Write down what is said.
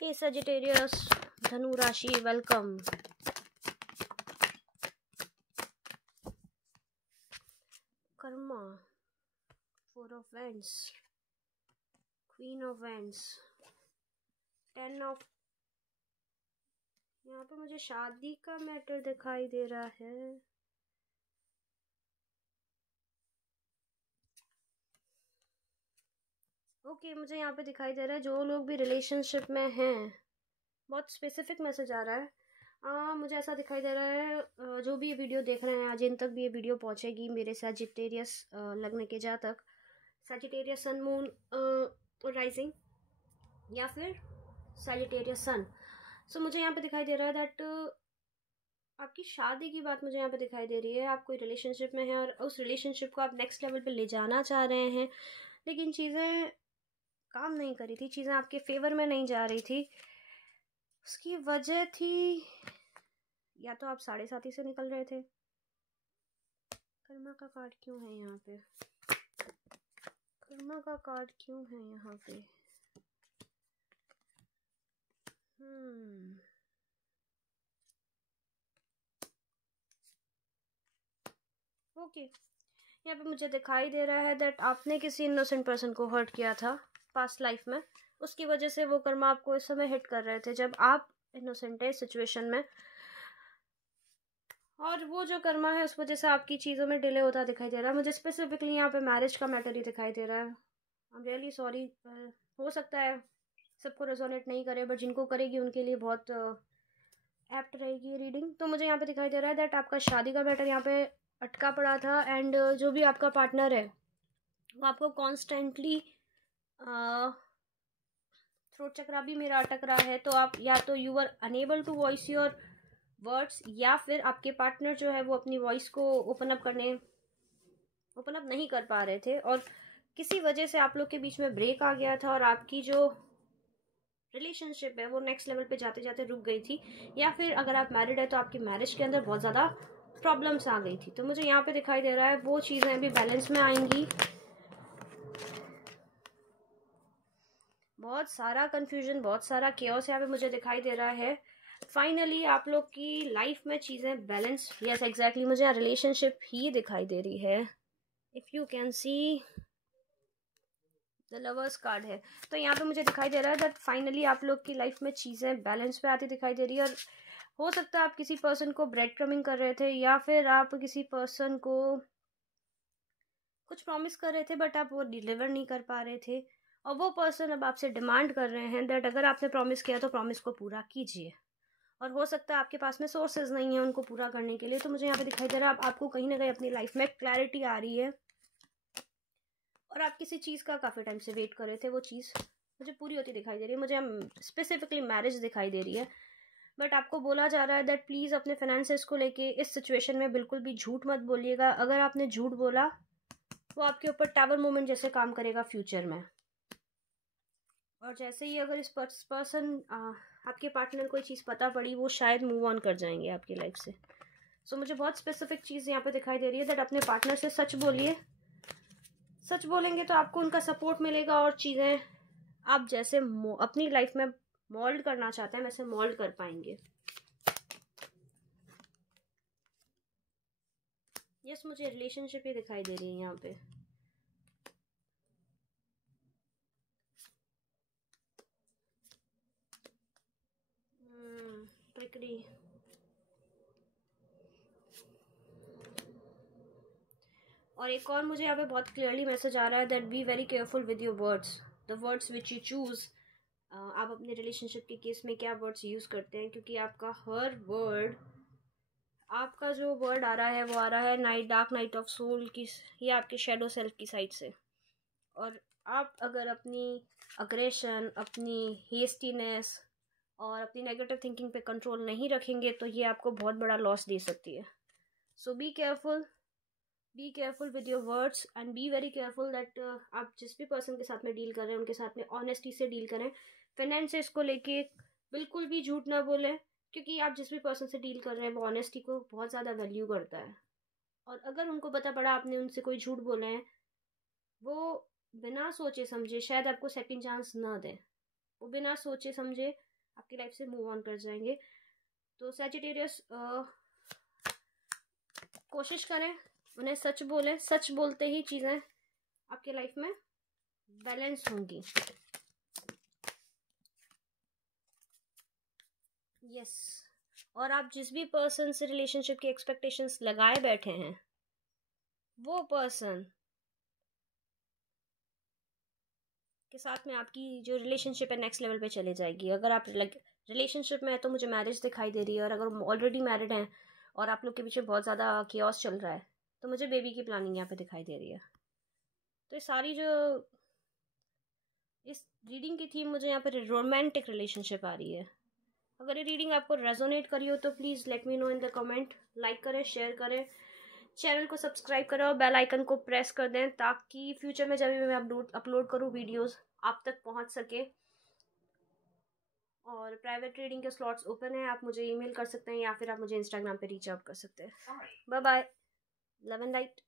हे Sagittarius, धनु राशि, welcome. Karma, 4 of Wands, Queen of Wands, 10 of, यहाँ पे मुझे शादी का मैटर दिखाई दे रहा है। ओके, मुझे यहाँ पे दिखाई दे रहा है जो लोग भी रिलेशनशिप में हैं, बहुत स्पेसिफिक मैसेज आ रहा है। मुझे ऐसा दिखाई दे रहा है जो भी ये वीडियो देख रहे हैं, जिन तक भी ये वीडियो पहुँचेगी मेरे सजिटेरियस लगने के जातक, सजिटेरियस सन मून राइजिंग या फिर सजिटेरियस सन। सो मुझे यहाँ पे दिखाई दे रहा है दैट आपकी शादी की बात मुझे यहाँ पे दिखाई दे रही है। आप कोई रिलेशनशिप में हैं और उस रिलेशनशिप को आप नेक्स्ट लेवल पे ले जाना चाह रहे हैं, लेकिन चीज़ें काम नहीं करी थी, चीज़ें आपके फेवर में नहीं जा रही थी। उसकी वजह थी या तो आप 7.5 से निकल रहे थे। कर्मा का कार्ड क्यों है यहाँ पे? कर्मा का कार्ड क्यों है यहाँ पे? ओके, यहाँ पे मुझे दिखाई दे रहा है दैट आपने किसी इनोसेंट पर्सन को हर्ट किया था पास्ट लाइफ में, उसकी वजह से वो कर्मा आपको इस समय हिट कर रहे थे जब आप इनोसेंट है सिचुएशन में, और वो जो कर्मा है उस वजह से आपकी चीज़ों में डिले होता दिखाई दे रहा है। मुझे स्पेसिफिकली यहाँ पे मैरिज का मैटर ही दिखाई दे रहा है। आई एम रियली सॉरी, हो सकता है सबको रेजोनेट नहीं करे, बट जिनको करेगी उनके लिए बहुत एप्ट रहेगी रीडिंग। तो मुझे यहाँ पे दिखाई दे रहा है दैट आपका शादी का मैटर यहाँ पे अटका पड़ा था, एंड जो भी आपका पार्टनर है वो आपको कॉन्स्टेंटली थ्रोट चक्रा भी मेरा अटक रहा है। तो आप या तो you are unable to voice your words, या फिर आपके पार्टनर जो है वो अपनी वॉइस को ओपन अप नहीं कर पा रहे थे, और किसी वजह से आप लोग के बीच में ब्रेक आ गया था और आपकी जो रिलेशनशिप है वो नेक्स्ट लेवल पे जाते जाते रुक गई थी। या फिर अगर आप मैरिड है तो आपकी मैरिज के अंदर बहुत ज़्यादा प्रॉब्लम्स आ गई थी। तो मुझे यहाँ पे दिखाई दे रहा है वो चीज़ें अभी बैलेंस में आएंगी। बहुत सारा कंफ्यूजन, बहुत सारा केओस यहाँ पे मुझे दिखाई दे रहा है। फाइनली आप लोग की लाइफ में चीज़ें बैलेंस, यस एग्जैक्टली, मुझे यहाँ रिलेशनशिप ही दिखाई दे रही है। If you can see the lovers card है, तो यहाँ पे मुझे दिखाई दे रहा है दैट फाइनली आप लोग की लाइफ में चीज़ें बैलेंस पे आती दिखाई दे रही है। और हो सकता है आप किसी पर्सन को ब्रेड क्रमिंग कर रहे थे, या फिर आप किसी पर्सन को कुछ प्रॉमिस कर रहे थे बट आप वो डिलीवर नहीं कर पा रहे थे, और वो पर्सन अब आपसे डिमांड कर रहे हैं दैट अगर आपने प्रॉमिस किया तो प्रॉमिस को पूरा कीजिए। और हो सकता है आपके पास में सोर्सेज नहीं है उनको पूरा करने के लिए। तो मुझे यहाँ पे दिखाई दे रहा है आपको कहीं ना कहीं अपनी लाइफ में क्लैरिटी आ रही है, और आप किसी चीज़ का काफ़ी टाइम से वेट कर रहे थे, वो चीज़ मुझे पूरी होती दिखाई दे रही है। मुझे स्पेसिफिकली मैरिज दिखाई दे रही है, बट आपको बोला जा रहा है दैट प्लीज़ अपने फाइनेंसेस को लेके इस सिचुएशन में बिल्कुल भी झूठ मत बोलिएगा। अगर आपने झूठ बोला वो आपके ऊपर टावर मोमेंट जैसे काम करेगा फ्यूचर में, और जैसे ही अगर इस पर्सन आपके पार्टनर को चीज़ पता पड़ी वो शायद मूव ऑन कर जाएंगे आपकी लाइफ से। सो मुझे बहुत स्पेसिफिक चीज़ यहाँ पे दिखाई दे रही है दैट अपने पार्टनर से सच बोलिए। सच बोलेंगे तो आपको उनका सपोर्ट मिलेगा, और चीज़ें आप जैसे अपनी लाइफ में मोल्ड करना चाहते हैं वैसे मोल्ड कर पाएंगे। यस, मुझे रिलेशनशिप ही दिखाई दे रही है यहाँ पे। ट्रिकरी, और एक और मुझे यहाँ पे बहुत क्लियरली मैसेज आ रहा है that B very careful with your words, the words which you choose. आप अपने रिलेशनशिप के केस में क्या वर्ड्स यूज़ करते हैं, क्योंकि आपका हर वर्ड, आपका जो वर्ड आ रहा है वो आ रहा है night, dark night of soul की, या आपके शेडो सेल्फ की साइड से। और आप अगर अपनी अग्रेशन, अपनी हेस्टीनेस और अपनी नेगेटिव थिंकिंग पे कंट्रोल नहीं रखेंगे तो ये आपको बहुत बड़ा लॉस दे सकती है। So be careful with your words, and be very careful that आप जिस भी पर्सन के साथ में डील कर रहे हैं उनके साथ में ऑनेस्टी से डील करें। फाइनेंसेस को लेके बिल्कुल भी झूठ ना बोलें, क्योंकि आप जिस भी पर्सन से डील कर रहे हैं वो ऑनेस्टी को बहुत ज़्यादा वैल्यू करता है। और अगर उनको पता पड़ा आपने उनसे कोई झूठ बोले हैं, वो बिना सोचे समझे, शायद आपको सेकंड चांस ना दें, वो बिना सोचे समझे आपकी लाइफ से मूव ऑन कर जाएंगे। तो सैजिटेरियस कोशिश करें, उन्हें सच बोलें, सच बोलते ही चीज़ें आपकी लाइफ में बैलेंस होंगी। यस, और आप जिस भी पर्सन से रिलेशनशिप की एक्सपेक्टेशंस लगाए बैठे हैं, वो पर्सन के साथ में आपकी जो रिलेशनशिप है नेक्स्ट लेवल पे चले जाएगी। अगर आप रिलेशनशिप में है तो मुझे मैरिज दिखाई दे रही है, और अगर ऑलरेडी मैरिड हैं और आप लोग के पीछे बहुत ज़्यादा कियोस चल रहा है तो मुझे बेबी की प्लानिंग यहाँ पे दिखाई दे रही है। तो ये सारी जो इस रीडिंग की थीम मुझे यहाँ पर रोमांटिक रिलेशनशिप आ रही है। अगर ये रीडिंग आपको रेजोनेट करी हो तो please let me know in the comment. Like करें, शेयर करें, चैनल को सब्सक्राइब करें और बेल आइकन को प्रेस कर दें ताकि फ्यूचर में जब भी मैं अपलोड करूँ वीडियोस आप तक पहुंच सके। और प्राइवेट रीडिंग के स्लॉट्स ओपन हैं, आप मुझे ईमेल कर सकते हैं या फिर आप मुझे इंस्टाग्राम पे रीच आउट कर सकते हैं। Bye bye, love and light.